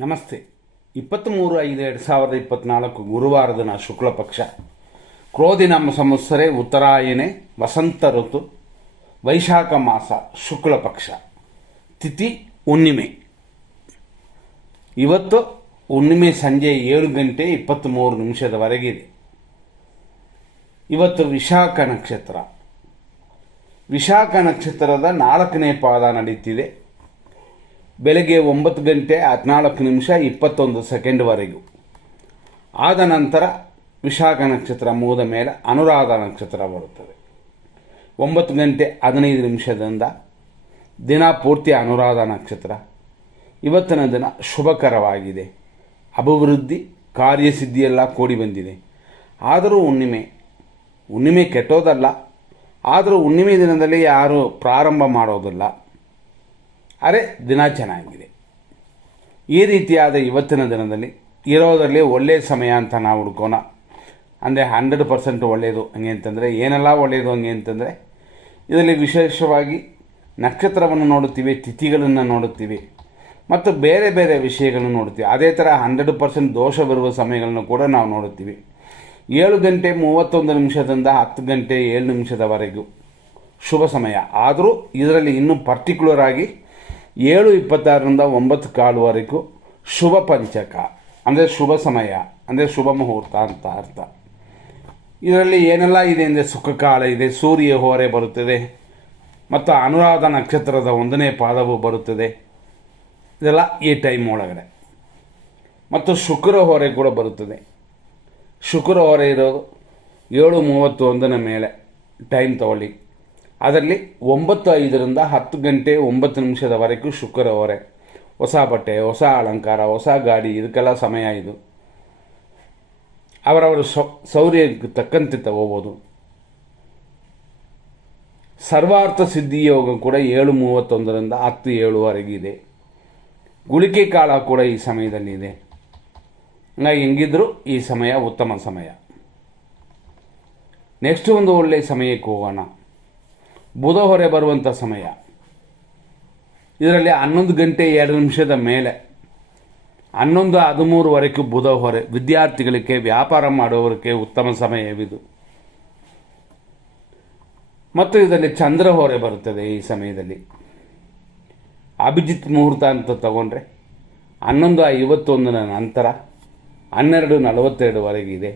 ನಮಸ್ತೆ. 23/5/2024 ಗುರುವಾರ ದಿನ ಶುಕ್ಲ ಪಕ್ಷ, ಕ್ರೋಧಿನಾಮ ಸಂವತ್ಸರೆ, ಉತ್ತರಾಯಣೆ, ವಸಂತ ಋತು, ವೈಶಾಖ ಮಾಸ, ಶುಕ್ಲ ಪಕ್ಷ, ತಿಥಿ ಹುಣ್ಣಿಮೆ. ಇವತ್ತು ಹುಣ್ಣಿಮೆ ಸಂಜೆ 7:23 ಇವತ್ತು ವಿಶಾಖ ನಕ್ಷತ್ರ. ವಿಶಾಖ ನಕ್ಷತ್ರದ 4ನೇ ಪಾದ ನಡೀತಿದೆ. ಬೆಳಗ್ಗೆ 9:14:21 ಆದ ನಂತರ ವಿಶಾಖ ನಕ್ಷತ್ರ ಮುಗಿದ ಮೇಲೆ ಅನುರಾಧ ನಕ್ಷತ್ರ ಬರುತ್ತದೆ. 9:15 ದಿನ ಪೂರ್ತಿ ಅನುರಾಧ ನಕ್ಷತ್ರ. ಇವತ್ತಿನ ದಿನ ಶುಭಕರವಾಗಿದೆ. ಅಭಿವೃದ್ಧಿ, ಕಾರ್ಯಸಿದ್ಧಿಯೆಲ್ಲ ಕೂಡಿ ಬಂದಿದೆ. ಆದರೂ ಹುಣ್ಣಿಮೆ ಕೆಟ್ಟೋದಲ್ಲ. ಆದರೂ ಹುಣ್ಣಿಮೆ ದಿನದಲ್ಲಿ ಯಾರು ಪ್ರಾರಂಭ ಮಾಡೋದಿಲ್ಲ. ಅರೆ, ದಿನ ಚೆನ್ನಾಗಿದೆ. ಈ ರೀತಿಯಾದ ಇವತ್ತಿನ ದಿನದಲ್ಲಿ ಇರೋದರಲ್ಲಿ ಒಳ್ಳೆಯ ಸಮಯ ಅಂತ ನಾವು ಹುಡ್ಕೋಣ. ಅಂದರೆ 100% ಒಳ್ಳೆಯದು. ಹಂಗೆ ಅಂತಂದರೆ ಏನೆಲ್ಲ ಒಳ್ಳೆಯದು ಹಂಗೆ ಅಂತಂದರೆ, ಇದರಲ್ಲಿ ವಿಶೇಷವಾಗಿ ನಕ್ಷತ್ರವನ್ನು ನೋಡುತ್ತೀವಿ, ತಿಥಿಗಳನ್ನು ನೋಡುತ್ತೀವಿ ಮತ್ತು ಬೇರೆ ಬೇರೆ ವಿಷಯಗಳನ್ನು ನೋಡ್ತೀವಿ. ಅದೇ ಥರ 100% ದೋಷ ಬರುವ ಸಮಯಗಳನ್ನು ಕೂಡ ನಾವು ನೋಡುತ್ತೀವಿ. 7:31 10:07 ಶುಭ ಸಮಯ. ಆದರೂ ಇದರಲ್ಲಿ ಇನ್ನೂ ಪರ್ಟಿಕ್ಯುಲರ್ ಆಗಿ 7:26 9 ಶುಭ ಪಂಚಕ, ಅಂದರೆ ಶುಭ ಸಮಯ, ಅಂದರೆ ಶುಭ ಮುಹೂರ್ತ ಅಂತ ಅರ್ಥ. ಇದರಲ್ಲಿ ಏನೆಲ್ಲ ಇದೆ ಅಂದರೆ, ಸುಖಕಾಲ ಇದೆ, ಸೂರ್ಯ ಹೋರೆ ಬರುತ್ತದೆ ಮತ್ತು ಅನುರಾಧ ನಕ್ಷತ್ರದ 1ನೇ ಪಾದವು ಬರುತ್ತದೆ. ಇದೆಲ್ಲ ಈ ಟೈಮ್ ಒಳಗಡೆ. ಮತ್ತು ಶುಕ್ರ ಹೋರೆ ಕೂಡ ಬರುತ್ತದೆ. ಶುಕ್ರ ಹೋರೆ ಇರೋದು 7:31 ಮೇಲೆ ಟೈಮ್ ತಗೊಳ್ಳಿ. ಅದರಲ್ಲಿ 9:05 10:09 ಶುಕ್ರ ಹೋರೆ. ಹೊಸ ಬಟ್ಟೆ, ಹೊಸ ಅಲಂಕಾರ, ಹೊಸ ಗಾಡಿ, ಇದಕ್ಕೆಲ್ಲ ಸಮಯ ಇದು. ಅವರವರ ಸೌರ್ಯಕ್ಕೆ ತಕ್ಕಂತೆ ತಗೋಬೋದು. ಸರ್ವಾರ್ಥ ಸಿದ್ಧಿ ಯೋಗ ಕೂಡ 7:31 10:07 ಇದೆ. ಗುಳಿಕೆ ಕಾಲ ಕೂಡ ಈ ಸಮಯದಲ್ಲಿ ಇದೆ. ಹಂಗಾಗಿ ಹೆಂಗಿದ್ರು ಈ ಸಮಯ ಉತ್ತಮ ಸಮಯ. ನೆಕ್ಸ್ಟ್ ಒಂದು ಒಳ್ಳೆಯ ಸಮಯಕ್ಕೆ ಹೋಗೋಣ. ಬುಧ ಹೊರೆ ಬರುವಂಥ ಸಮಯ. ಇದರಲ್ಲಿ 11:02 ಮೇಲೆ 11:13 ಬುಧ ಹೊರೆ. ವಿದ್ಯಾರ್ಥಿಗಳಿಗೆ, ವ್ಯಾಪಾರ ಮಾಡುವವರಿಗೆ ಉತ್ತಮ ಸಮಯವಿದು. ಮತ್ತು ಇದರಲ್ಲಿ ಚಂದ್ರ ಹೊರೆ ಬರುತ್ತದೆ ಈ ಸಮಯದಲ್ಲಿ. ಅಭಿಜಿತ್ ಮುಹೂರ್ತ ಅಂತ ತಗೊಂಡ್ರೆ 11:51 ನಂತರ 12:42 ಇದೆ.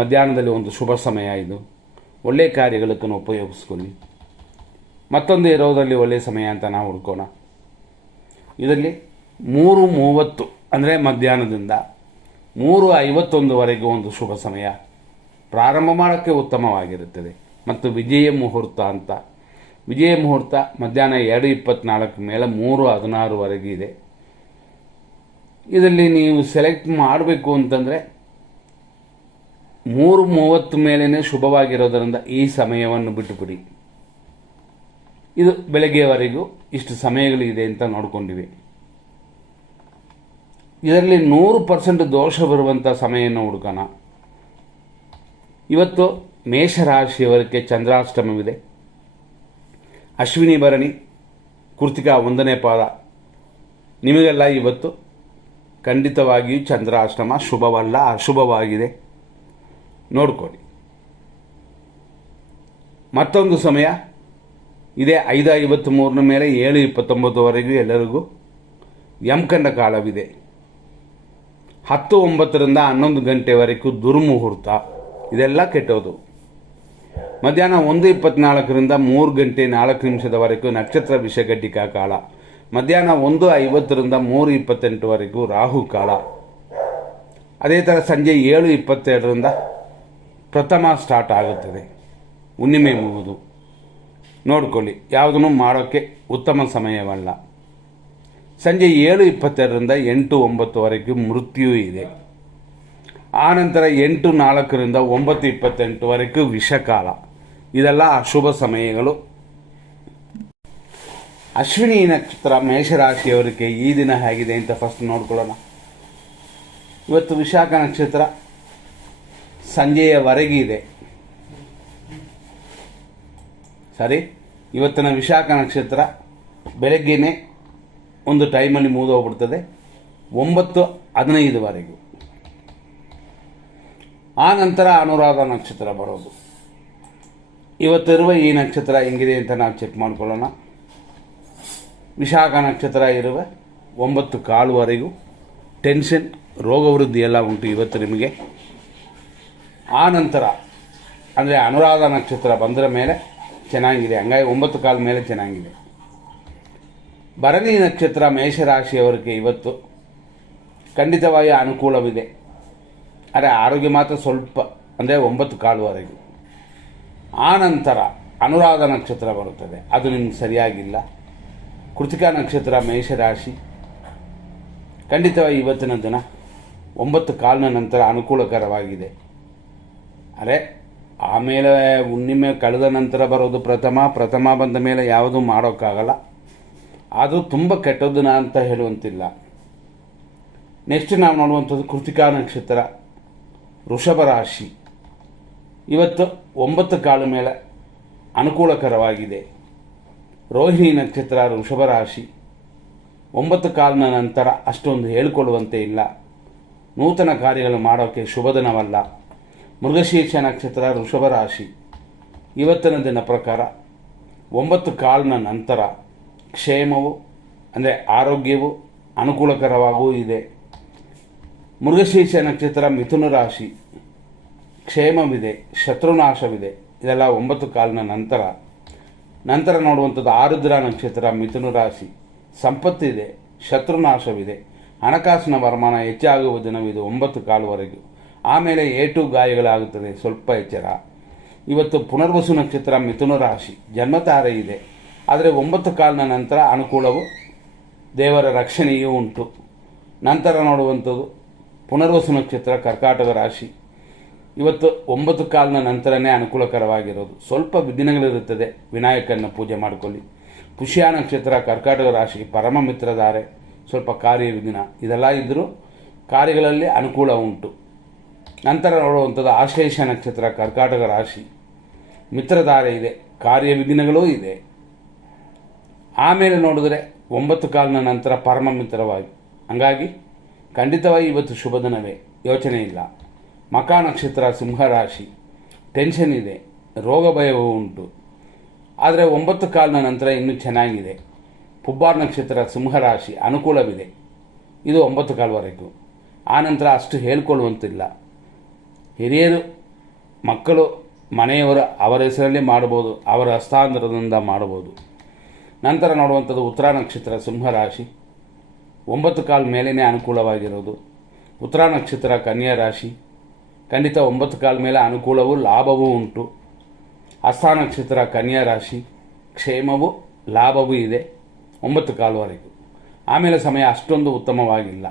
ಮಧ್ಯಾಹ್ನದಲ್ಲಿ ಒಂದು ಶುಭ ಸಮಯ ಇದು. ಒಳ್ಳೆಯ ಕಾರ್ಯಗಳನ್ನು ಉಪಯೋಗಿಸ್ಕೊಳ್ಳಿ. ಮತ್ತೊಂದು ಇರೋದರಲ್ಲಿ ಒಳ್ಳೆಯ ಸಮಯ ಅಂತ ನಾವು ಹುಡ್ಕೋಣ. ಇದರಲ್ಲಿ 3:30 ಅಂದರೆ ಮಧ್ಯಾಹ್ನದಿಂದ 3:51 ಒಂದು ಶುಭ ಸಮಯ. ಪ್ರಾರಂಭ ಮಾಡೋಕ್ಕೆ ಉತ್ತಮವಾಗಿರುತ್ತದೆ. ಮತ್ತು ವಿಜಯ ಮುಹೂರ್ತ ಅಂತ, ವಿಜಯ ಮುಹೂರ್ತ ಮಧ್ಯಾಹ್ನ 2:24 ಮೇಲೆ 3:16 ಇದೆ. ಇದರಲ್ಲಿ ನೀವು ಸೆಲೆಕ್ಟ್ ಮಾಡಬೇಕು ಅಂತಂದರೆ 3:30 ಮೇಲೇ ಶುಭವಾಗಿರೋದರಿಂದ ಈ ಸಮಯವನ್ನು ಬಿಟ್ಟುಬಿಡಿ. ಇದು ಬೆಳಗ್ಗೆವರೆಗೂ ಇಷ್ಟು ಸಮಯಗಳಿದೆ ಅಂತ ನೋಡ್ಕೊಂಡಿವಿ. ಇದರಲ್ಲಿ 100% ದೋಷ ಬರುವಂಥ ಸಮಯವನ್ನು ಹುಡುಕೋಣ. ಇವತ್ತು ಮೇಷರಾಶಿಯವರಿಗೆ ಚಂದ್ರಾಷ್ಟಮವಿದೆ. ಅಶ್ವಿನಿ ಭರಣಿ ಕೃತಿಕಾ 1ನೇ ಪಾದ. ನಿಮಗೆಲ್ಲ ಇವತ್ತು ಖಂಡಿತವಾಗಿಯೂ ಚಂದ್ರಾಷ್ಟಮ ಶುಭವಲ್ಲ, ಅಶುಭವಾಗಿದೆ. ನೋಡ್ಕೊಳ್ಳಿ. ಮತ್ತೊಂದು ಸಮಯ ಇದೇ 5:53 ಮೇಲೆ 7:29 ಎಲ್ಲರಿಗೂ ಯಮಕಂಡ ಕಾಲವಿದೆ. 10:09 11 ದುರ್ಮುಹೂರ್ತ. ಇದೆಲ್ಲ ಕೆಟ್ಟೋದು. ಮಧ್ಯಾಹ್ನ 1:24 3:04 ನಕ್ಷತ್ರ ವಿಷಗಡ್ಡಿಕಾ ಕಾಲ. ಮಧ್ಯಾಹ್ನ 1:50 3:28 ರಾಹು ಕಾಲ. ಅದೇ ಥರ ಸಂಜೆ 7:22 ಪ್ರಥಮ ಸ್ಟಾರ್ಟ್ ಆಗುತ್ತದೆ. ಹುಣ್ಣಿಮೆ ಮುಗಿದು ನೋಡ್ಕೊಳ್ಳಿ. ಯಾವುದನ್ನು ಮಾಡೋಕ್ಕೆ ಉತ್ತಮ ಸಮಯವಲ್ಲ. ಸಂಜೆ 7:22 8:09 ಮೃತ್ಯು ಇದೆ. ಆನಂತರ 8:04 9:28 ವಿಷಕಾಲ. ಇದೆಲ್ಲ ಅಶುಭ ಸಮಯಗಳು. ಅಶ್ವಿನಿ ನಕ್ಷತ್ರ ಮೇಷರಾಶಿಯವರಿಗೆ ಈ ದಿನ ಹೇಗಿದೆ ಅಂತ ಫಸ್ಟ್ ನೋಡ್ಕೊಳ್ಳೋಣ. ಇವತ್ತು ವಿಶಾಖ ನಕ್ಷತ್ರ ಸಂಜೆಯವರೆಗೆ ಇದೆ. ಇವತ್ತಿನ ವಿಶಾಖ ನಕ್ಷತ್ರ ಬೆಳಗ್ಗೆನೇ ಒಂದು ಟೈಮಲ್ಲಿ ಮುಗಿದೋಗ್ಬಿಡ್ತದೆ. 9:15ವರೆಗೂ. ಆ ನಂತರ ಅನುರಾಧ ನಕ್ಷತ್ರ ಬರೋದು. ಇವತ್ತಿರುವ ಈ ನಕ್ಷತ್ರ ಹೆಂಗಿದೆ ಅಂತ ನಾವು ಚೆಕ್ ಮಾಡ್ಕೊಳ್ಳೋಣ. ವಿಶಾಖ ನಕ್ಷತ್ರ ಇರುವ 9:15ವರೆಗೂ ಟೆನ್ಷನ್, ರೋಗವೃದ್ಧಿ ಎಲ್ಲ ಉಂಟು ಇವತ್ತು ನಿಮಗೆ. ಆ ನಂತರ ಅಂದರೆ ಅನುರಾಧ ನಕ್ಷತ್ರ ಬಂದರ ಮೇಲೆ ಚೆನ್ನಾಗಿದೆ, ಹಂಗಾಗಿ 9:15 ಮೇಲೆ ಚೆನ್ನಾಗಿದೆ. ಭರಣಿ ನಕ್ಷತ್ರ ಮೇಷರಾಶಿಯವರಿಗೆ ಇವತ್ತು ಖಂಡಿತವಾಗಿ ಅನುಕೂಲವಿದೆ, ಆದರೆ ಆರೋಗ್ಯ ಮಾತ್ರ ಸ್ವಲ್ಪ, ಅಂದರೆ 9:15ವರೆಗೂ. ಆ ನಂತರ ಅನುರಾಧ ನಕ್ಷತ್ರ ಬರುತ್ತದೆ, ಅದು ನಿಮ್ಗೆ ಸರಿಯಾಗಿಲ್ಲ. ಕೃತಿಕಾ ನಕ್ಷತ್ರ ಮೇಷರಾಶಿ ಖಂಡಿತವಾಗಿ ಇವತ್ತಿನ ದಿನ 9:15 ನಂತರ ಅನುಕೂಲಕರವಾಗಿದೆ. ಅರೆ ಆಮೇಲೆ ಹುಣ್ಣಿಮೆ ಕಳೆದ ನಂತರ ಬರೋದು ಪ್ರಥಮ ಬಂದ ಮೇಲೆ ಯಾವುದೂ ಮಾಡೋಕ್ಕಾಗಲ್ಲ, ಅದು ತುಂಬ ಕೆಟ್ಟದ್ದು ಅಂತ ಹೇಳುವಂತಿಲ್ಲ. ನೆಕ್ಸ್ಟ್ ನಾವು ನೋಡುವಂಥದ್ದು ಕೃತಿಕಾ ನಕ್ಷತ್ರ ವೃಷಭ ರಾಶಿ. ಇವತ್ತು 9:15 ಮೇಲೆ ಅನುಕೂಲಕರವಾಗಿದೆ. ರೋಹಿಣಿ ನಕ್ಷತ್ರ ವೃಷಭ ರಾಶಿ 9:15 ನಂತರ ಅಷ್ಟೊಂದು ಹೇಳಿಕೊಳ್ಳುವಂತೆ ಇಲ್ಲ, ನೂತನ ಕಾರ್ಯಗಳು ಮಾಡೋಕ್ಕೆ ಶುಭ ದಿನವಲ್ಲ. ಮೃಗಶೀರ್ಷ ನಕ್ಷತ್ರ ವೃಷಭ ರಾಶಿ ಇವತ್ತಿನ ದಿನ ಪ್ರಕಾರ 9:15 ನಂತರ ಕ್ಷೇಮವು ಅಂದರೆ ಆರೋಗ್ಯವು ಅನುಕೂಲಕರವಾಗೂ ಇದೆ. ಮೃಗಶೀರ್ಷ ನಕ್ಷತ್ರ ಮಿಥುನ ರಾಶಿ ಕ್ಷೇಮವಿದೆ, ಶತ್ರುನಾಶವಿದೆ, ಇದೆಲ್ಲ 9:15 ನಂತರ ನೋಡುವಂಥದ್ದು ಆರುದ್ರ ನಕ್ಷತ್ರ ಮಿಥುನ ರಾಶಿ ಸಂಪತ್ತಿದೆ, ಶತ್ರುನಾಶವಿದೆ, ಹಣಕಾಸಿನ ವರಮಾನ ಹೆಚ್ಚಾಗುವ ದಿನವಿದು 9:15ವರೆಗೂ. ಆಮೇಲೆ ಏಟು ಗಾಯಗಳಾಗುತ್ತದೆ, ಸ್ವಲ್ಪ ಎಚ್ಚರ. ಇವತ್ತು ಪುನರ್ವಸು ನಕ್ಷತ್ರ ಮಿಥುನ ರಾಶಿ ಜನ್ಮತಾರೆ ಇದೆ, ಆದರೆ 9:15 ನಂತರ ಅನುಕೂಲವು, ದೇವರ ರಕ್ಷಣೆಯೂ ಉಂಟು. ನಂತರ ನೋಡುವಂಥದ್ದು ಪುನರ್ವಸು ನಕ್ಷತ್ರ ಕರ್ಕಾಟಕ ರಾಶಿ. ಇವತ್ತು 9:15 ನಂತರನೇ ಅನುಕೂಲಕರವಾಗಿರೋದು, ಸ್ವಲ್ಪ ವಿಘ್ನಗಳಿರುತ್ತದೆ, ವಿನಾಯಕನ ಪೂಜೆ ಮಾಡಿಕೊಳ್ಳಿ. ಪುಷ್ಯ ನಕ್ಷತ್ರ ಕರ್ಕಾಟಕ ರಾಶಿ ಪರಮ ಮಿತ್ರಧಾರೆ, ಸ್ವಲ್ಪ ಕಾರ್ಯ ವಿಘ್ನ ಇದೆಲ್ಲ ಇದ್ದರೂ ಕಾರ್ಯಗಳಲ್ಲಿ ಅನುಕೂಲ ಉಂಟು. ನಂತರ ನೋಡುವಂಥದ್ದು ಆಶ್ಲೇಷ ನಕ್ಷತ್ರ ಕರ್ಕಾಟಕ ರಾಶಿ ಮಿತ್ರಧಾರೆ ಇದೆ, ಕಾರ್ಯ ವಿಘ್ನಗಳೂ ಇದೆ. ಆಮೇಲೆ ನೋಡಿದ್ರೆ 9:15 ನಂತರ ಪರಮ ಮಿತ್ರವಾಗಿ, ಹಂಗಾಗಿ ಖಂಡಿತವಾಗಿ ಇವತ್ತು ಶುಭ ದಿನವೇ, ಯೋಚನೆ ಇಲ್ಲ. ಮಖ ನಕ್ಷತ್ರ ಸಿಂಹರಾಶಿ ಟೆನ್ಷನ್ ಇದೆ, ರೋಗ ಭಯವೂ ಉಂಟು, ಆದರೆ 9:15 ನಂತರ ಇನ್ನೂ ಚೆನ್ನಾಗಿದೆ. ಪುಬ್ಬಾರ್ ನಕ್ಷತ್ರ ಸಿಂಹರಾಶಿ ಅನುಕೂಲವಿದೆ, ಇದು 9:15ವರೆಗೂ. ಆ ನಂತರ ಅಷ್ಟು ಹೇಳ್ಕೊಳ್ಳುವಂತಿಲ್ಲ. ಹಿರಿಯರು, ಮಕ್ಕಳು, ಮನೆಯವರು ಅವರ ಹೆಸರಲ್ಲಿ ಮಾಡ್ಬೋದು, ಅವರ ಹಸ್ತಾಂತರದಿಂದ ಮಾಡ್ಬೋದು. ನಂತರ ನೋಡುವಂಥದ್ದು ಉತ್ತರ ನಕ್ಷತ್ರ ಸಿಂಹರಾಶಿ 9:15 ಮೇಲೇ ಅನುಕೂಲವಾಗಿರೋದು. ಉತ್ತರ ನಕ್ಷತ್ರ ಕನ್ಯಾ ರಾಶಿ ಖಂಡಿತ 9:15 ಮೇಲೆ ಅನುಕೂಲವೂ ಲಾಭವೂ ಉಂಟು. ಹಸ್ತ ನಕ್ಷತ್ರ ಕನ್ಯಾ ರಾಶಿ ಕ್ಷೇಮವೂ ಲಾಭವೂ ಇದೆ 9:15ವರೆಗೂ. ಆಮೇಲೆ ಸಮಯ ಅಷ್ಟೊಂದು ಉತ್ತಮವಾಗಿಲ್ಲ,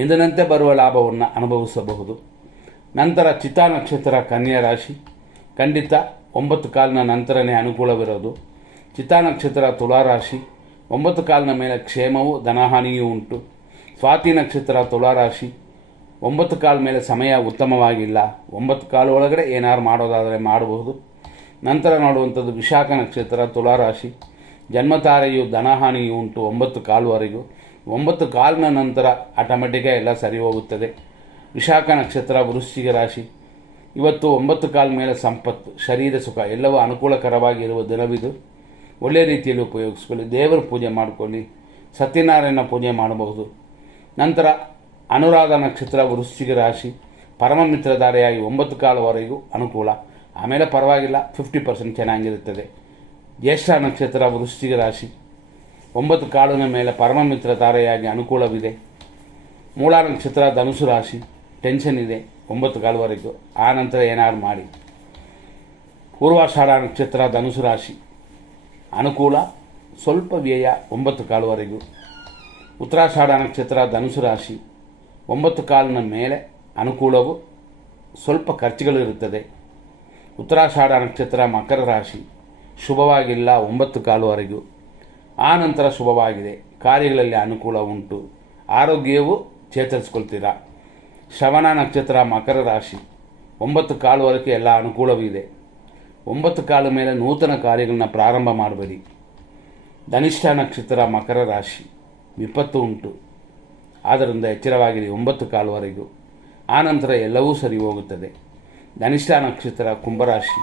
ಎಂದಿನಂತೆ ಬರುವ ಲಾಭವನ್ನು ಅನುಭವಿಸಬಹುದು. ನಂತರ ಚಿತ್ತಾ ನಕ್ಷತ್ರ ಕನ್ಯಾ ರಾಶಿ ಖಂಡಿತ 9:15 ನಂತರನೇ ಅನುಕೂಲವಿರೋದು. ಚಿತ್ತಾ ನಕ್ಷತ್ರ ತುಲಾರಾಶಿ 9:15 ಮೇಲೆ ಕ್ಷೇಮವೂ ಧನಹಾನಿಯೂ ಉಂಟು. ಸ್ವಾತಿ ನಕ್ಷತ್ರ ತುಲಾರಾಶಿ 9:15 ಮೇಲೆ ಸಮಯ ಉತ್ತಮವಾಗಿಲ್ಲ, 9:15 ಒಳಗಡೆ ಏನಾರು ಮಾಡೋದಾದರೆ ಮಾಡಬಹುದು. ನಂತರ ನೋಡುವಂಥದ್ದು ವಿಶಾಖ ನಕ್ಷತ್ರ ತುಲಾರಾಶಿ ಜನ್ಮತಾರೆಯು ಧನಹಾನಿಯೂ ಉಂಟು 9:15ವರೆಗೂ. 9:15 ನಂತರ ಆಟೋಮೆಟಿಕಾಗಿ ಎಲ್ಲ ಸರಿ ಹೋಗುತ್ತದೆ. ವಿಶಾಖ ನಕ್ಷತ್ರ ವೃಶ್ಚಿಕ ರಾಶಿ ಇವತ್ತು 9:15 ಮೇಲೆ ಸಂಪತ್ತು, ಶರೀರ ಸುಖ ಎಲ್ಲವೂ ಅನುಕೂಲಕರವಾಗಿರುವ ದಿನವಿದು. ಒಳ್ಳೆಯ ರೀತಿಯಲ್ಲಿ ಉಪಯೋಗಿಸ್ಕೊಳ್ಳಿ, ದೇವರ ಪೂಜೆ ಮಾಡಿಕೊಳ್ಳಿ, ಸತ್ಯನಾರಾಯಣ ಪೂಜೆ ಮಾಡಬಹುದು. ನಂತರ ಅನುರಾಧ ನಕ್ಷತ್ರ ವೃಶ್ಚಿಕ ರಾಶಿ ಪರಮ ಮಿತ್ರಧಾರೆಯಾಗಿ 9:15ವರೆಗೂ ಅನುಕೂಲ, ಆಮೇಲೆ ಪರವಾಗಿಲ್ಲ, 50% ಚೆನ್ನಾಗಿರುತ್ತದೆ. ಜ್ಯೇಷ್ಠ ನಕ್ಷತ್ರ ವೃಶ್ಚಿಕ ರಾಶಿ 9:15 ಮೇಲೆ ಪರಮ ಮಿತ್ರಧಾರೆಯಾಗಿ ಅನುಕೂಲವಿದೆ. ಮೂಲ ನಕ್ಷತ್ರ ಧನುಸು ರಾಶಿ ಟೆನ್ಷನ್ ಇದೆ 9:15ವರೆಗೂ, ಆ ನಂತರ ಏನಾದ್ರು ಮಾಡಿ. ಪೂರ್ವಾಷಾಢ ನಕ್ಷತ್ರ ಧನುಸು ರಾಶಿ ಅನುಕೂಲ, ಸ್ವಲ್ಪ ವ್ಯಯ 9:15ವರೆಗೂ. ಉತ್ತರಾಷಾಢ ನಕ್ಷತ್ರ ಧನುಸು ರಾಶಿ 9:15 ಮೇಲೆ ಅನುಕೂಲವು, ಸ್ವಲ್ಪ ಖರ್ಚುಗಳಿರುತ್ತದೆ. ಉತ್ತರಾಷಾಢ ನಕ್ಷತ್ರ ಮಕರ ರಾಶಿ ಶುಭವಾಗಿಲ್ಲ 9:15ವರೆಗೂ, ಆ ನಂತರ ಶುಭವಾಗಿದೆ, ಕಾರ್ಯಗಳಲ್ಲಿ ಅನುಕೂಲ ಉಂಟು, ಆರೋಗ್ಯವು ಚೇತರಿಸ್ಕೊಳ್ತೀರಾ. ಶ್ರವಣ ನಕ್ಷತ್ರ ಮಕರ ರಾಶಿ 9:15ವರೆಗೂ ಎಲ್ಲ ಅನುಕೂಲವಿದೆ. 9:15 ಮೇಲೆ ನೂತನ ಕಾರ್ಯಗಳನ್ನ ಪ್ರಾರಂಭ ಮಾಡಬೇಡಿ. ಧನಿಷ್ಠ ನಕ್ಷತ್ರ ಮಕರ ರಾಶಿ ವಿಪತ್ತು ಉಂಟು, ಆದ್ದರಿಂದ ಎಚ್ಚರವಾಗಿರಿ 9 ಕಾಲುವರೆಗೂ. ಆನಂತರ ಎಲ್ಲವೂ ಸರಿ ಹೋಗುತ್ತದೆ. ಧನಿಷ್ಠ ನಕ್ಷತ್ರ ಕುಂಭರಾಶಿ,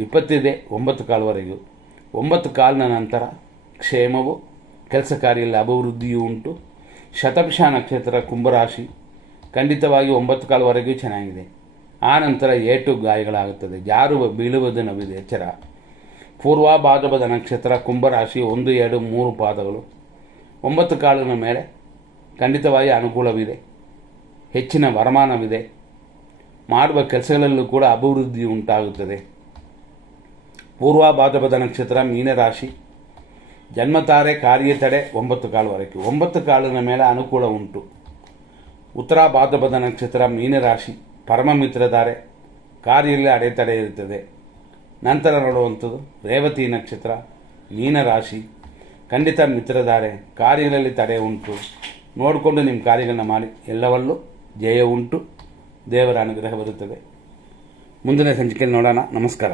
ವಿಪತ್ತಿದೆ 9 ಕಾಲುವರೆಗೂ. 9 ಕಾಲಿನ ನಂತರ ಕ್ಷೇಮವು, ಕೆಲಸ ಕಾರ್ಯದಲ್ಲಿ ಅಭಿವೃದ್ಧಿಯೂ ಉಂಟು. ಶತಭಿಷ ನಕ್ಷತ್ರ ಕುಂಭರಾಶಿ, ಖಂಡಿತವಾಗಿ 9 ಕಾಲುವರೆಗೂ ಚೆನ್ನಾಗಿದೆ. ಆನಂತರ ಏಟು ಗಾಯಗಳಾಗುತ್ತದೆ, ಜಾರುವ ಬೀಳುವುದು ನವಿದೆ, ಎಚ್ಚರ. ಪೂರ್ವ ಭಾದ್ರಪದ ನಕ್ಷತ್ರ ಕುಂಭರಾಶಿ 1, 2, 3 ಪಾದಗಳು 9 ಕಾಲಿನ ಮೇಲೆ ಖಂಡಿತವಾಗಿ ಅನುಕೂಲವಿದೆ, ಹೆಚ್ಚಿನ ವರಮಾನವಿದೆ, ಮಾಡುವ ಕೆಲಸಗಳಲ್ಲೂ ಕೂಡ ಅಭಿವೃದ್ಧಿ ಉಂಟಾಗುತ್ತದೆ. ಪೂರ್ವ ಭಾದ್ರಪದ ನಕ್ಷತ್ರ ಮೀನರಾಶಿ, ಜನ್ಮತಾರೆ ಕಾರ್ಯತಡೆ 9 ಕಾಲುವರೆಗೂ. 9 ಕಾಲಿನ ಮೇಲೆ ಅನುಕೂಲ ಉಂಟು. ಉತ್ತರ ಭಾದ್ರಪದ ನಕ್ಷತ್ರ ಮೀನರಾಶಿ, ಪರಮ ಮಿತ್ರಧಾರೆ, ಕಾರ್ಯದಲ್ಲಿ ಅಡೆತಡೆ ಇರುತ್ತದೆ. ನಂತರ ನೋಡುವಂಥದ್ದು ರೇವತಿ ನಕ್ಷತ್ರ ಮೀನರಾಶಿ, ಖಂಡಿತ ಮಿತ್ರಧಾರೆ, ಕಾರ್ಯಗಳಲ್ಲಿ ತಡೆ ಉಂಟು. ನೋಡಿಕೊಂಡು ನಿಮ್ಮ ಕಾರ್ಯಗಳನ್ನ ಮಾಡಿ, ಎಲ್ಲವಲ್ಲೂ ಜಯ ಉಂಟು, ದೇವರ ಅನುಗ್ರಹ ಬರುತ್ತದೆ. ಮುಂದಿನ ಸಂಚಿಕೆಯಲ್ಲಿ ನೋಡೋಣ. ನಮಸ್ಕಾರ.